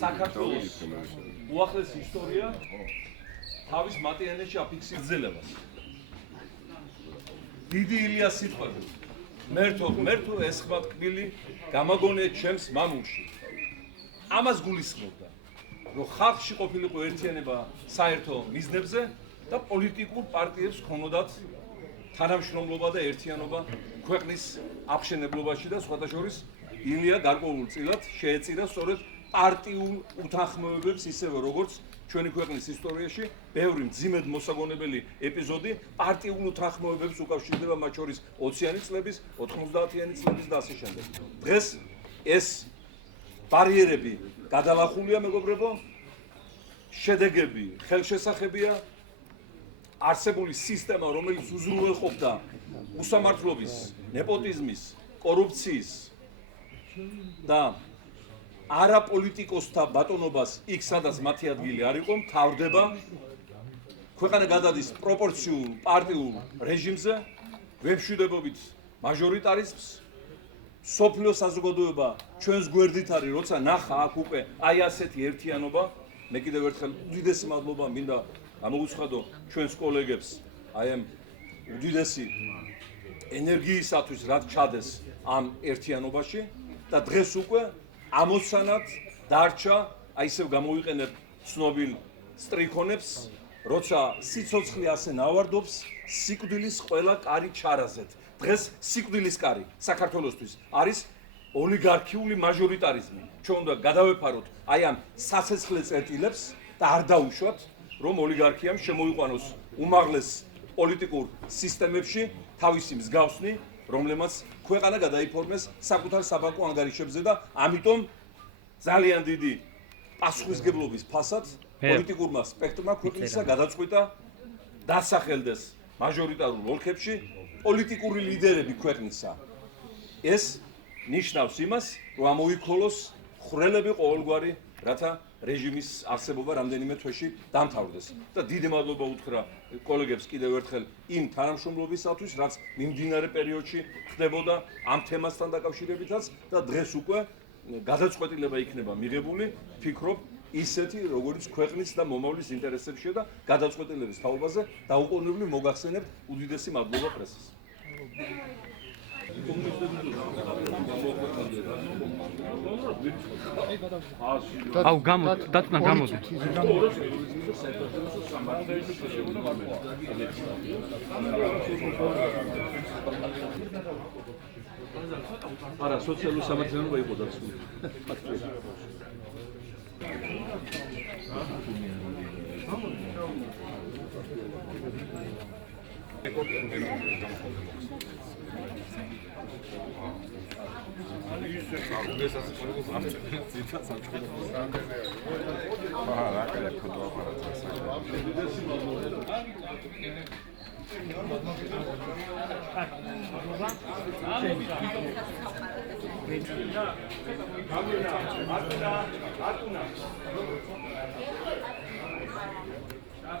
საქართველოს უახლესი ისტორია თავის მატიანეში აფიქსირებს ძელებას. დიდი ილიას სიტყვები. მერთო ესხმა თქმილი გამაგონე ჩემს მამულში. ამას გულისხმობდა, რომ ხალხში ყოფილიყო ერთიანება საერთო მიზნებზე და პოლიტიკურ პარტიებს ჰქონოდათ თანამშრომლობა და ერთიანობა ქვეყნის აღშენებლობაში და სხვათა შორის ილია გარკვეულწილად შეეწირა სწორედ პარტიულ უთანხმოებებს ისევე როგორც ჩვენი ქვეყნის ისტორიაში ბევრი მძიმედ მოსაგონებელი ეპიზოდი პარტიულ უთანხმოებებს უკავშირდება მათ შორის 20-იანი წლების, 90-იანი წლების და ასე შემდეგ. დღეს ეს ბარიერები გადალახულია მეგობრებო, შედეგები ხელშესახებია, არსებული სისტემა, რომელიც უზრუნველყოფდა უსამართლობის, ნეპოტიზმის, კორუფციის და არაპოლიტიკოსთა ბატონობას იქ სადაც მათი ადგილი არ იყო, მთავრდება ქვეყანა გადადის პროპორციულ პარტიულ რეჟიმზე, ვემშვიდობებით მაჟორიტარიზმს, სოფლიო საზოგადოება ჩვენს გვერდით არის, როცა ნახა აქ უკვე აი ასეთი ერთიანობა, მე კიდევ ერთხელ უდიდესი მადლობა მინდა გამოგუცხადო ჩვენს კოლეგებს აი ამ უდიდესი ენერგიისათვის რაც ჩადეს ამ ერთიანობაში და დღეს უკვე ამოცანად დარჩა აი ისევ გამოვიყენებ ცნობილ სტრიქონებს, როცა სიცოცხლე ასე ნავარდობს სიკვდილის ყველა კარი ჩარაზეთ. დღეს სიკვდილის კარი საქართველოსთვის არის ოლიგარქიული მაჟორიტარიზმი. ჩვენ უნდა გადავეფაროთ აი ამ სასეცხრე წერტილებს და არ დაუშვათ, რომ ოლიგარქიამ შემოიყვანოს უმაღლეს პოლიტიკურ სისტემებში თავისი მსგავსნი, რომლებმაც ქვეყანა გადაიფორმეს საკუთარ საბანკო ანგარიშებზე და ამიტომ ძალიან დიდი პასუხისგებლობის ფასად პოლიტიკურმა სპექტრმა ქვეყნისა გადაწყვიტა დასახელდეს მაჟორიტარულ ოლქებში პოლიტიკური ლიდერები ქვეყნისა. ეს ნიშნავს იმას, რომ ამოიქოლოს ხვრელები ყოველგვარი, რათა რეჟიმის არსებობა რამდენიმე თვეში დამთავრდეს. და დიდი მადლობა უთხრა კოლეგებს კიდევ ერთხელ იმ თანამშრომლობისათვის, რაც მიმდინარე პერიოდში ხდებოდა ამ თემასთან დაკავშირებითაც და დღეს უკვე გადაწყვეტილება იქნება მიღებული, ფიქრობ ისეთი, როგორც ქვეყნის და მომავლის ინტერესებშია და გადაწყვეტილების თაობაზე დაუყოვნებლივ მოგახსენებთ უდიდესი მადლობა პრესას. აუ დაწნა გამოდი. არა, სოციალური სამართლიანობა იყო დაცული.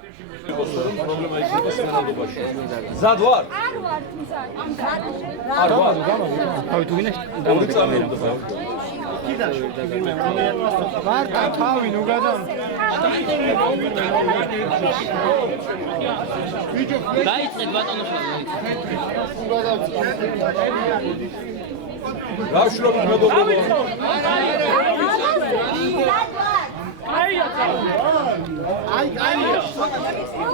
პრობლემა იქნება სინამდვილეში. ზად ვარ? არ ვარ თუმცა არ ვარ. თავი თუ გინდა ორი წამოვიდა. ვარ და თავი ნუ გადამ. დაიწყეთ ბატონო გავშლობით მეგობრებო.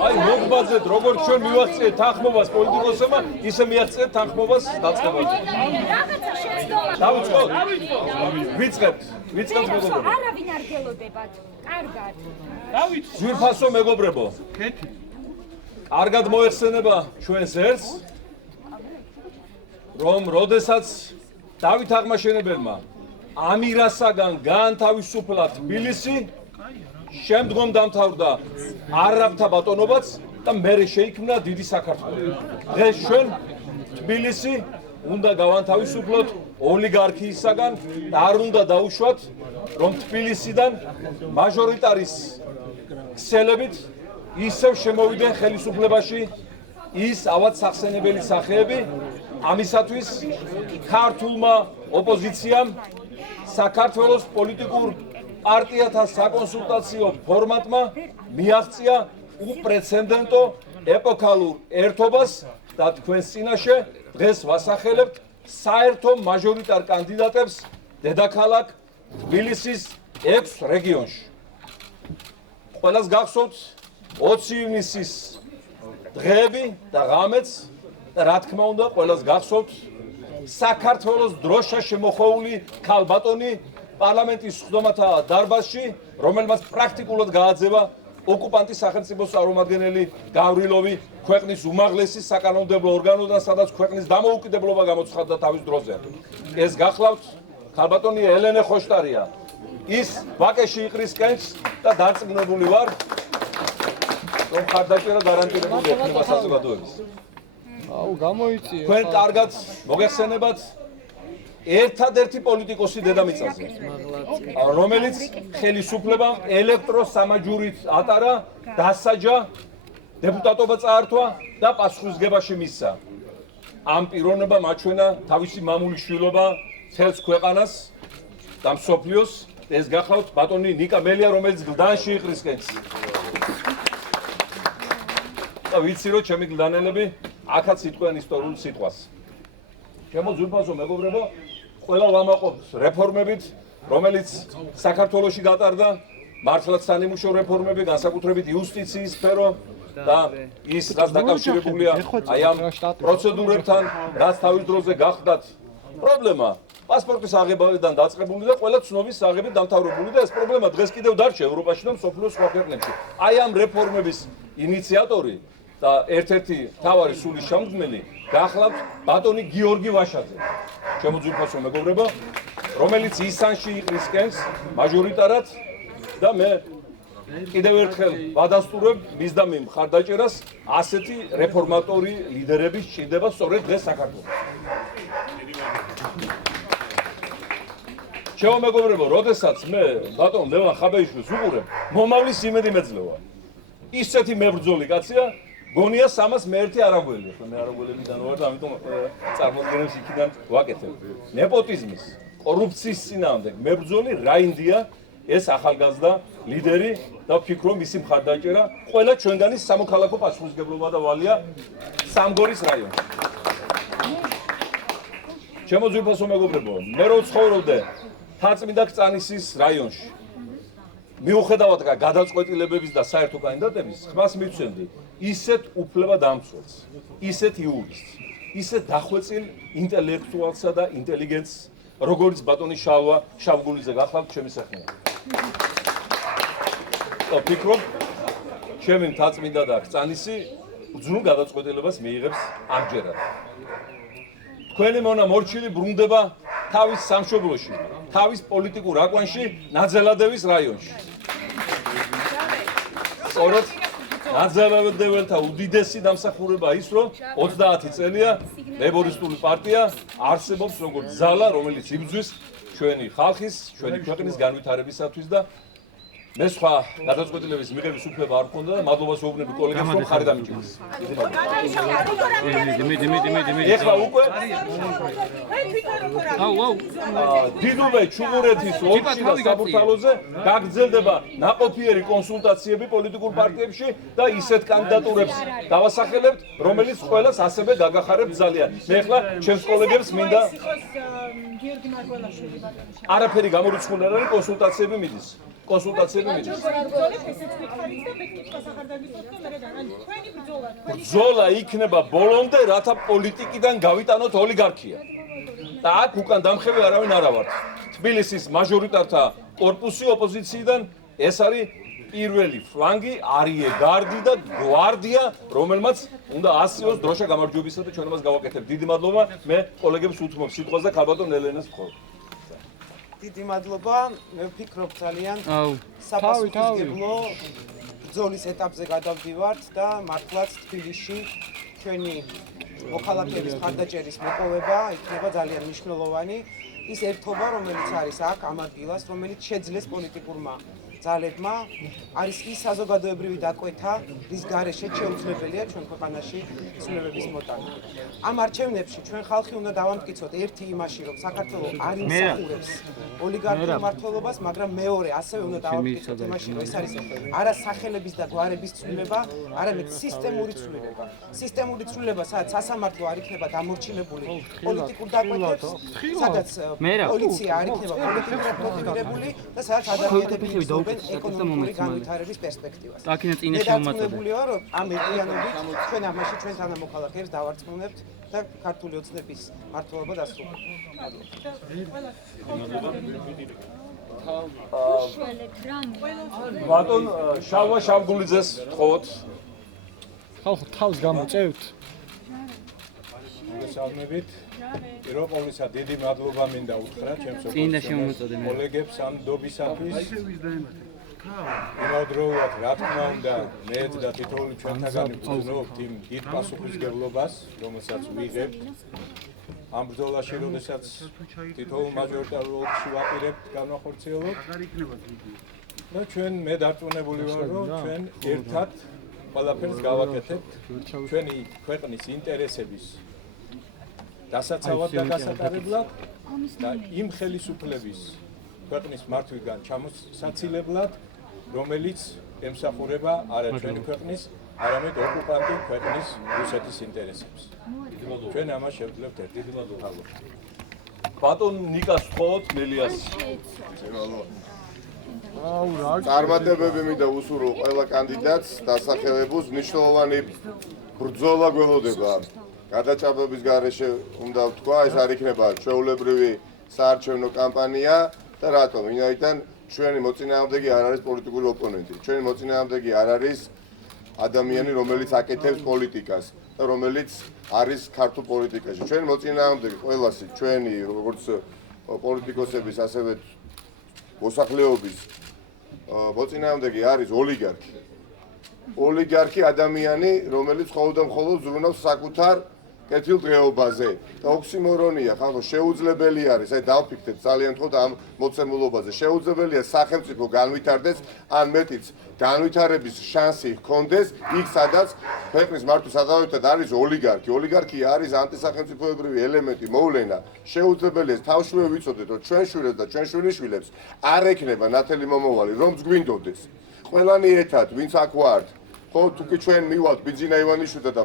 აი მოგბაძეთ როგორც ჩვენ მივახციეთ თანხმობას პოლიტიკოსებმა, ისე მიაღწიეთ თანხმობას დაწყებაზე. რაღაცა შეცდომა. დავიწყოთ? ვიწყებთ მეგობრებო. არავინ არ გელოდებათ. კარგად. ძვირფასო მეგობრებო. კარგად მოეხსენება ჩვენს ერთს, რომ როდესაც დავით აღმაშენებელმა ამირასაგან გაანთავისუფლა თბილისი, შემდგომ დამთავრდა არაბთა ბატონობაც და მერე შეიქმნა დიდი საქართველო. დღეს ჩვენ თბილისი უნდა გავანთავისუფლოთ ოლიგარქიისაგან და არ უნდა დაუშვათ, რომ თბილისიდან მაჟორიტარის ქსელებით ისევ შემოვიდნენ ხელისუფლებაში ის ავად სახსენებელი სახეები, ამისათვის ქართულმა ოპოზიციამ საქართველოს პოლიტიკურ პარტიათა საკონსულტაციო ფორმატმა მიაღწია უპრეცედენტო ეპოქალურ ერთობას და თქვენს წინაშე დღეს ვასახელებთ საერთო მაჟორიტარ კანდიდატებს დედაქალაქ თბილისის 6 რეგიონში. ყველას გახსოვთ 20 ივნისის დღეები და ღამეც და რა თქმა უნდა ყველას გახსოვთ საქართველოს დროშა შემოხვეული ქალბატონი პარლამენტის სხდომათა დარბაზში, რომელმაც პრაქტიკულად გააძევა ოკუპანტის სახელმწიფოს წარმომადგენელი გავრილოვი ქვეყნის უმაღლესი საკანონმდებლო ორგანოდან, სადაც ქვეყნის დამოუკიდებლობა გამოცხადდა თავის დროზე. ეს გახლავთ ქალბატონი ელენე ხოშტარია. ის ვაკეში იყრის კენჭს და დარწმუნებული ვარ, რომ ხარდაჭერა გარანტირებული ექნება საზოგადოების. აუ გამოიწია. თქვენ კარგად მოგეხსენებათ ერთადერთი პოლიტიკოსი დედამიწაზე, რომელიც ხელისუფლებამ ელექტროსამაჯურით ატარა, დასაჯა, დეპუტატობა წაართვა და პასუხისგებაში მისცა. ამ პიროვნებამ აჩვენა თავისი მამული შვილობა მთელს ქვეყანას და მსოფლიოს. ეს გახლავთ ბატონი ნიკა მელია, რომელიც გლდანში იყრის კენჭს. და ვიცი რომ ჩემი გლდანელები აქაც იტყვიან ისტორიულ სიტყვას. ჩემო ძვირფასო მეგობრებო, ყველა ვამაყობთ რეფორმებით, რომელიც საქართველოში გატარდა, მართლაც სანიმუშო რეფორმები, განსაკუთრებით იუსტიციის სფერო და ის, რაც დაკავშირებულია აი ამ პროცედურებთან, რაც თავის დროზე გახდათ პრობლემა. პასპორტის აღებიდან დაწყებული და ყველა ცნობის აღებით დამთავრებული და ეს პრობლემა დღეს კიდევ დარჩა ევროპაში და მსოფლიოს სხვა ქვეყნებში. აი ამ რეფორმების ინიციატორი და ერთ-ერთი მთავარი სულის შემდგმელი გახლავთ ბატონი გიორგი ვაშაძე. ჩემო ძვირფასო მეგობრებო, რომელიც ისანში იყრის კენს მაჟორიტარად და მე კიდევ ერთხელ ვადასტურებ მის და მე მხარდაჭერას ასეთი რეფორმატორი ლიდერების სჭირდება სწორედ დღეს საქართველოში. ჩემო მეგობრებო, როდესაც მე ბატონ ლევან ხაბეიშვილს ვუყურებ, მომავლის იმედი მეძლევა. ისეთი მებრძოლი კაცია, გონია 300 მე-1 არაგველია, ხო მე არაგველებიდან ვარ და ამიტომ წარმოდგენებს იქიდან ვაკეთებ. ნეპოტიზმის, კორუფციის წინააღმდეგ მებრძოლი რაინდია ეს ახალგაზრდა ლიდერი და ვფიქრობ მისი მხარდაჭერა ყველა ჩვენგანი სამოქალაქო პასუხისმგებლობა და ვალია სამგორის რაიონში. ჩემო ძვირფასო მეგობრებო, მე რო ცხოვრობდე თაწმინდა კწანისის რაიონში, მიუხედავად გადაწყვეტილებების და საერთო კანდიდატების, ხმას მივცემდი ისეთ უფლება დამცველს, ისეთ იურისტს, ისეთ დახვეწილ ინტელექტუალსა და ინტელიგენტს, როგორც ბატონი შავგულიძე გახლავთ ჩემი საქმეა. და ვფიქრობ, ჩემი მთაწმინდა და კწანისი ძნულ გადაწყვეტილებას მიიღებს ამჯერად. თქვენი მონა მორჩილი ბრუნდება თავის სამშობლოში, თავის პოლიტიკურ აკვანში, ნაძელადევის რაიონში. სწორედ ნაძელადეველთა უდიდესი დამსახურება ის, რომ 30 წელია ლეიბორისტული პარტია არსებობს როგორც ძალა, რომელიც იბრძვის ჩვენი ხალხის, ჩვენი ქვეყნის განვითარებისათვის და მე სხვა გადაწყვეტილების მიღების უფლება არ მქონდა და მადლობას ვეუბნები კოლეგებს, რომ ხარი დამიჭირეს. ეხლა უკვე დიდუბე ჩუღურეთის ოლქში და საბურთალოზე გაგრძელდება ნაყოფიერი კონსულტაციები პოლიტიკურ პარტიებში და ისეთ კანდიდატურებს დავასახელებთ, რომელიც ყველას ასევე გაგახარებთ ძალიან. მე ეხლა ჩემს კოლეგებს მინდა არაფერი გამორიცხული არ არის, კონსულტაციები მიდის. ბრძოლა იქნება ბოლომდე, რათა პოლიტიკიდან გავიტანოთ ოლიგარქია. და აქ უკან დამხევი არავინ არა ვართ. თბილისის მაჟორიტართა კორპუსი ოპოზიციიდან ეს არის პირველი ფლანგი, არიეგარდი და გვარდია, რომელმაც უნდა ასწიოს დროშა გამარჯვებისა და ჩვენ ამას გავაკეთებთ. დიდი მადლობა, მე კოლეგებს უთმობ სიტყვას და ქალბატონ ელენეს ვთხოვ. დიდი მადლობა. მე ვფიქრობ ძალიან აუ საფასუხისგებლო ბრძოლის ეტაპზე გადავდივართ და მართლაც თბილისში ჩვენი მოქალაქეების მხარდაჭერის მოპოვება იქნება ძალიან მნიშვნელოვანი. ის ერთობა, რომელიც არის აქ ამ ადგილას, რომელიც შეძლეს პოლიტიკურმა ძალებმა, არის ის საზოგადოებრივი დაკვეთა, რის გარეშე შეუძლებელია ჩვენ ქვეყანაში ცვლილებების მოტანა. ამ არჩევნებში ჩვენ ხალხი უნდა დავამტკიცოთ ერთი იმაში, რომ საქართველოს არ იმსახურებს ოლიგარქიულ მმართველობას, მაგრამ მეორე ასევე უნდა დავამტკიცოთ იმაში, რომ ეს არის არა სახელების და გვარების ცვლილება, არამედ სისტემური ცვლილება. სისტემური ცვლილება, სადაც სასამართლო არ იქნება დამორჩილებული პოლიტიკურ დაკვეთებს, სადაც პოლიცია არ იქნება პოლიტიკურად მოტივირებული და სადაც ადამიანები იცნობენ ეკონომიკური განვითარების პერსპექტივას. აქინა წინა შემოწმება. რომ ამ ერთიანობით ჩვენ ამაში ჩვენ თანამოქალაქეებს დავარწმუნებთ და ქართული ოცნების მმართველობა დასრულდება. ბატონ შალვა შამგულიძეს თხოვოთ. ხალხო თავს გამოწევთ. მოგესალმებით. პირველ ყოვლისა დიდი მადლობა მინდა უთხრა ჩემს წინ და შემოწოდე მე. კოლეგებს ამ დობისათვის. იმავდროულად რა თქმა უნდა მეც და თითოეული ჩვენთაგანი ვწუნებთ იმ დიდ პასუხისგებლობას, რომელსაც ვიღებთ ამ ბრძოლაში, როდესაც თითოეულ მაჟორიტარულ ოლქში ვაპირებთ განმახორციელოთ. და ჩვენ მე დარწმუნებული ვარ, რომ ჩვენ ერთად ყველაფერს გავაკეთებთ ჩვენი ქვეყნის ინტერესების დასაცავად და გასატარებლად და იმ ხელისუფლების ქვეყნის მართვიდან ჩამოსაცილებლად, რომელიც ემსახურება არა ჩვენი ქვეყნის, არამედ ოკუპანტი ქვეყნის რუსეთის ინტერესებს. ჩვენ ამას შევძლებთ ერთად. ბატონ ნიკას თხოვოთ მელიას. აუ რა წარმატებები მინდა უსურვო ყველა კანდიდატს დასახელებულს მნიშვნელოვანი ბრძოლა გველოდება. გადაჭაბების გარეშე უნდა ვთქვა, ეს არ იქნება ჩვეულებრივი საარჩევნო კამპანია და რატომ? ვინაიდან ჩვენი მოწინააღმდეგე არ არის პოლიტიკური ოპონენტი. ჩვენი მოწინააღმდეგე არ არის ადამიანი, რომელიც აკეთებს პოლიტიკას და რომელიც არის ქართულ პოლიტიკაში. ჩვენი მოწინააღმდეგე ყველასი ჩვენი როგორც პოლიტიკოსების, ასევე მოსახლეობის მოწინააღმდეგე არის ოლიგარქი. ოლიგარქი ადამიანი, რომელიც მხოლოდ და მხოლოდ ზრუნავს საკუთარ კეთილდღეობაზე და ოქსიმორონია, ხალხო, შეუძლებელი არის, აი დავფიქრეთ ძალიან თქო ამ მოცემულობაზე. შეუძლებელია სახელმწიფო განვითარდეს, ან მეტიც განვითარების შანსი ჰქონდეს იქ, სადაც ქვეყნის მართვის სადავებითად არის ოლიგარქი. ოლიგარქი არის ანტისახელმწიფოებრივი ელემენტი, მოვლენა. შეუძლებელია თავშევე ვიცოდეთ, რომ ჩვენ შვილებს და ჩვენ შვილიშვილებს არ ექნება ნათელი მომავალი, რომც გვინდოდეს. ყველანი ერთად, ვინც აქ ვართ, ხო, თუკი ჩვენ მივალთ ბიძინა ივანიშვილთან და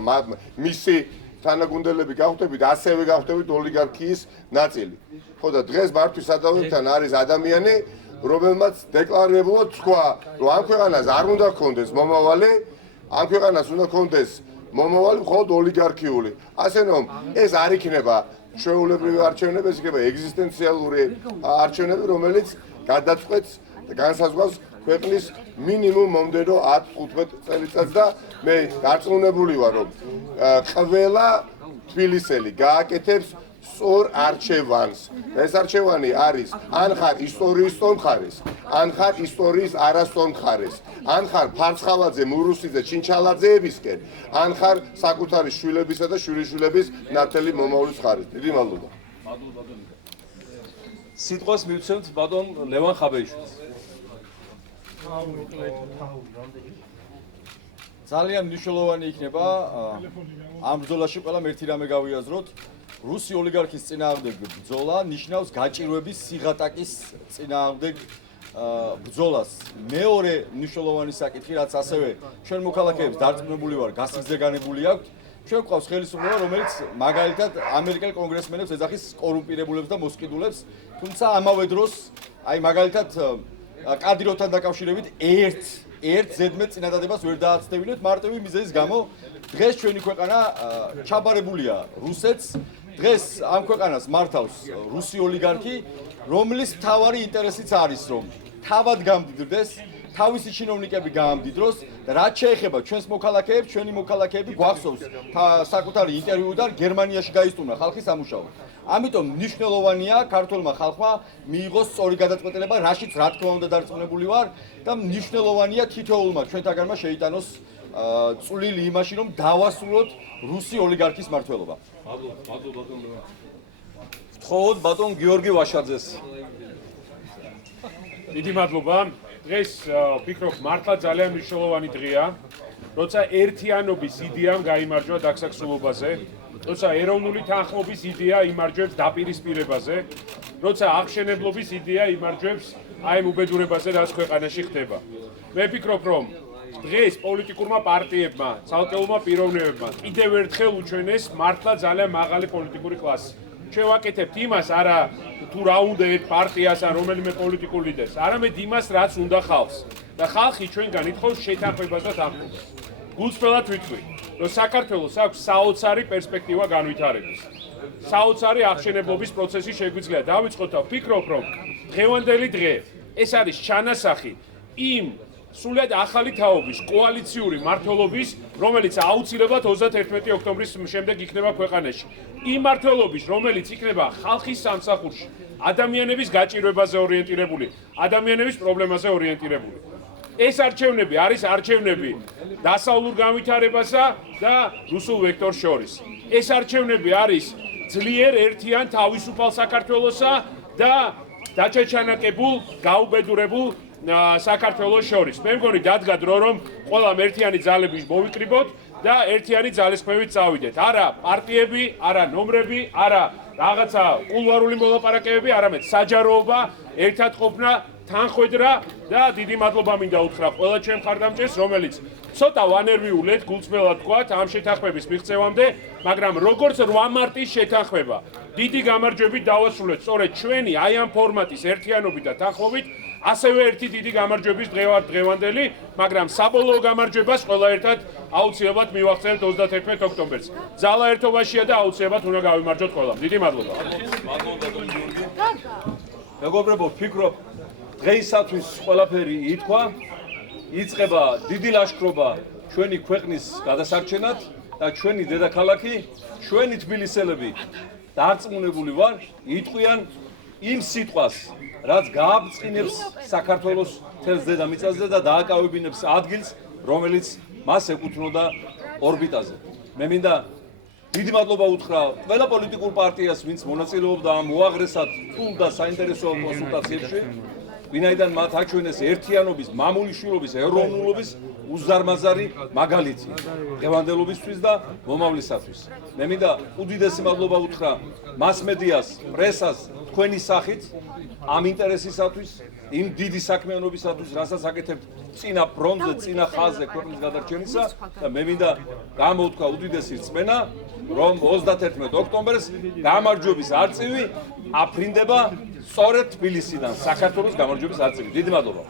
მისი თანაგუნდელები გავხდებით, ასევე გავხდებით ოლიგარქიის ნაწილი. ხო და დღეს მართვის სადავებთან არის ადამიანი, რომელმაც დეკლარირებულად თქვა, რომ ამ ქვეყანას არ უნდა ჰქონდეს მომავალი, ამ ქვეყანას უნდა ჰქონდეს მომავალი მხოლოდ ოლიგარქიული. ასე რომ ეს არ იქნება ჩვეულებრივი არჩევნები, ეს იქნება ეგზისტენციალური არჩევნები, რომელიც გადაწყვეტს და განსაზღვრავს ქვეყნის მინიმუმ მომდევნო 10-15 წელიწადს და მე დარწმუნებული ვარ, რომ ყველა თბილისელი გააკეთებს სწორ არჩევანს. ეს არჩევანი არის ან ხარ ისტორიის სწორ მხარეს, ან ხარ ისტორიის არასწორ მხარეს, ან ხარ ფარცხალაძე, მურუსიძე, ჩინჩალაძეებისკენ, ან ხარ საკუთარი შვილებისა და შვილიშვილების ნათელი მომავლის მხარეს. დიდი მადლობა. სიტყვას მივცემთ ბატონ ლევან ხაბეიშვილს. ძალიან მნიშვნელოვანი იქნება ამ ბრძოლაში ყველამ ერთი რამე გავიაზროთ. რუსი ოლიგარქის წინააღმდეგ ბრძოლა ნიშნავს გაჭირვების სიღატაკის წინააღმდეგ ბრძოლას. მეორე მნიშვნელოვანი საკითხი, რაც ასევე ჩვენ მოქალაქეებს დარწმუნებული ვარ, გასაგზავნებული აქვს. ჩვენ გვყავს ხელისუფლება, რომელიც მაგალითად ამერიკელ კონგრესმენებს ეძახის კორუმპირებულებს და მოსყიდულებს, თუმცა ამავე დროს, აი მაგალითად კადიროვთან დაკავშირებით ერთ ზედმეტ წინადადებას ვერ დააცდევინოთ მარტივი მიზეზის გამო. დღეს ჩვენი ქვეყანა ჩაბარებულია რუსეთს. დღეს ამ ქვეყანას მართავს რუსი ოლიგარქი, რომლის მთავარი ინტერესიც არის, რომ თავად გამდიდრდეს თავისი ჩინოვნიკები გაამდიდროს და რაც შეეხება ჩვენს მოქალაქეებს, ჩვენი მოქალაქეები გვახსოვს საკუთარი ინტერვიუდან გერმანიაში გაისტუმრა ხალხის სამუშაოდ. ამიტომ მნიშვნელოვანია ქართულმა ხალხმა მიიღოს სწორი გადაწყვეტილება, რაშიც რა თქმა უნდა დარწმუნებული ვარ და მნიშვნელოვანია თითოეულმა ჩვენთაგანმა შეიტანოს წვლილი იმაში, რომ დავასრულოთ რუსი ოლიგარქის მმართველობა. მადლობა ბატონ. ვთხოვოთ ბატონ გიორგი ვაშაძეს. დიდი მადლობა. დღეს ვფიქრობ მართლა ძალიან მნიშვნელოვანი დღეა, როცა ერთიანობის იდეამ გაიმარჯვა დაქსაქსულობაზე, როცა ეროვნული თანხმობის იდეა იმარჯვებს დაპირისპირებაზე, როცა აღშენებლობის იდეა იმარჯვებს აი ამ უბედურებაზე, რაც ქვეყანაში ხდება. მე ვფიქრობ, რომ დღეს პოლიტიკურმა პარტიებმა, ცალკეულმა პიროვნებებმა კიდევ ერთხელ უჩვენეს მართლა ძალიან მაღალი პოლიტიკური კლასი. შევაკეთებთ იმას არა თუ რა უნდა ერთ პარტიას ან რომელიმე პოლიტიკურ ლიდერს, არამედ იმას, რაც უნდა ხალხს. და ხალხი ჩვენგან ითხოვს შეთანხმებას და თანხმობას. გულწრფელად ვიტყვი, რომ საქართველოს აქვს საოცარი პერსპექტივა განვითარების. საოცარი აღშენებლობის პროცესი შეგვიძლია დავიწყოთ და ვფიქრობ, რომ დღევანდელი დღე ეს არის ჩანასახი იმ სულად ახალი თაობის კოალიციური მმართველობის, რომელიც აუცილებლად 31 ოქტომბრის შემდეგ იქნება ქვეყანაში. იმ მმართველობის, რომელიც იქნება ხალხის სამსახურში, ადამიანების გაჭირვებაზე ორიენტირებული, ადამიანების პრობლემაზე ორიენტირებული. ეს არჩევნები არის არჩევნები დასავლურ განვითარებასა და რუსულ ვექტორს შორის. ეს არჩევნები არის ძლიერ ერთიან თავისუფალ საქართველოსა და დაჩაჩანაკებულ, გაუბედურებულ საქართველოს შორის. მე მგონი დადგა დრო, რომ ყველამ ერთიანი ძალები მოვიკრიბოთ და ერთიანი ძალისხმევით წავიდეთ. არა პარტიები, არა ნომრები, არა რაღაცა კულუარული მოლაპარაკებები, არამედ საჯაროობა, ერთად ყოფნა, თანხვედრა და დიდი მადლობა მინდა უთხრა ყველა ჩემ მხარდამჭერს, რომელიც ცოტა ვანერვიულეთ, გულწრფელად ვთქვათ ამ შეთანხმების მიღწევამდე, მაგრამ როგორც 8 მარტის შეთანხმება, დიდი გამარჯვებით დავასრულეთ სწორედ ჩვენი აი ამ ფორმატის ერთიანობით და თანხმობით, ასევე ერთი დიდი გამარჯვების დღევანდელი, მაგრამ საბოლოო გამარჯვებას ყველა ერთად აუცილებლად მივახცევთ 31 ოქტომბერს. ძალა ერთობაშია და აუცილებლად უნდა გავიმარჯვოთ ყველამ. დიდი მადლობა. მეგობრებო, ვფიქრობ, დღეისათვის ყველაფერი ითქვა, იწყება დიდი ლაშქრობა ჩვენი ქვეყნის გადასარჩენად და ჩვენი დედაქალაქი, ჩვენი თბილისელები დარწმუნებული ვარ, იტყვიან იმ სიტყვას, რაც გააბწყინებს საქართველოს თელს დედამიწაზე და დააკავებინებს ადგილს, რომელიც მას ეკუთვნოდა ორბიტაზე. მე მინდა დიდი მადლობა უთხრა ყველა პოლიტიკურ პარტიას, ვინც მონაწილეობდა ამ უაღრესად რთულ და საინტერესო კონსულტაციებში, ვინაიდან მათ აჩვენეს ერთიანობის, მამულიშვილობის, ეროვნულობის უზარმაზარი მაგალითი დღევანდელობისთვის და მომავლისათვის. მე მინდა უდიდესი მადლობა უთხრა მასმედიას, პრესას, თქვენი სახით ამ ინტერესისათვის, იმ დიდი საქმიანობისათვის, რასაც აკეთებთ წინა ფრონტზე, წინა ხაზზე ქვეყნის გადარჩენისა და მე მინდა გამოვთქვა უდიდესი რწმენა, რომ 31 ოქტომბერს გამარჯვების არწივი აფრინდება სწორედ თბილისიდან, საქართველოს გამარჯვების არწივი. დიდი მადლობა.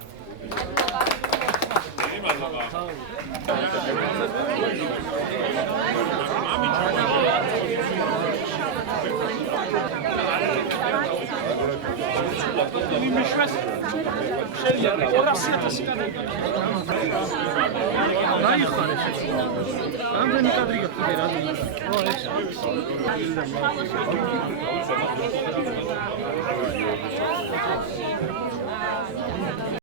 რამდენი კადრი გაქვთ რა? ო ეს.